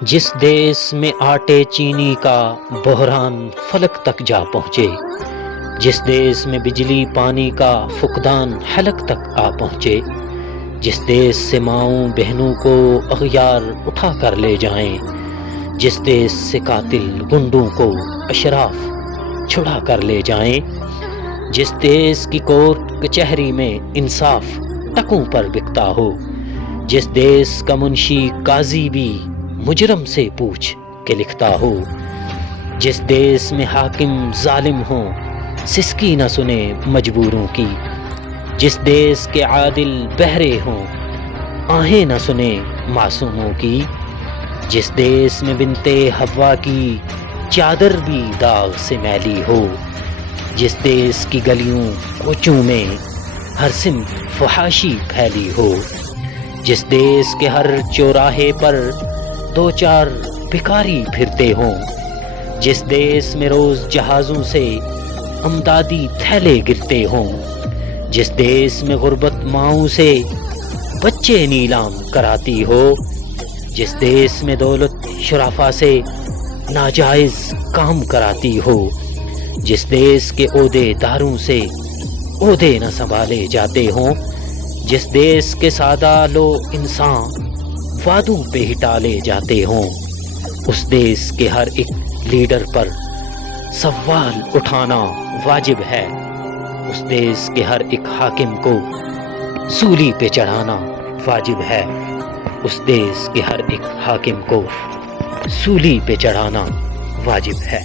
جس دیس میں آٹے چینی کا بحران فلک تک جا پہنچے، جس دیس میں بجلی پانی کا فقدان حلق تک آ پہنچے، جس دیس سے ماؤں بہنوں کو اغیار اٹھا کر لے جائیں، جس دیس سے قاتل گنڈوں کو اشراف چھڑا کر لے جائیں، جس دیس کی کورٹ کچہری میں انصاف ٹکوں پر بکتا ہو، جس دیس کا منشی قاضی بھی مجرم سے پوچھ کے لکھتا ہو، جس دیس میں حاکم ظالم ہوں سسکی نہ سنے مجبوروں کی، جس دیس کے عادل بہرے ہوں آہیں نہ سنے معصوموں کی، جس دیس میں بنتے حوا کی چادر بھی داغ سے میلی ہو، جس دیس کی گلیوں کوچوں میں ہر سمت فحاشی پھیلی ہو، جس دیس کے ہر چوراہے پر دو چار بھکاری پھرتے ہوں، جس دیس میں روز جہازوں سے امدادی تھیلے گرتے ہوں، جس دیس میں غربت ماؤں سے بچے نیلام کراتی ہو، جس دیس میں دولت شرافا سے ناجائز کام کراتی ہو، جس دیس کے عہدے داروں سے عہدے نہ سنبھالے جاتے ہوں، جس دیس کے سادہ لو انسان وعدوں پہ ہی ٹالے جاتے ہوں، اس دیس کے ہر ایک لیڈر پر سوال اٹھانا واجب ہے، اس دیس کے ہر ایک حاکم کو سولی پہ چڑھانا واجب ہے، اس دیس کے ہر ایک حاکم کو سولی پہ چڑھانا واجب ہے۔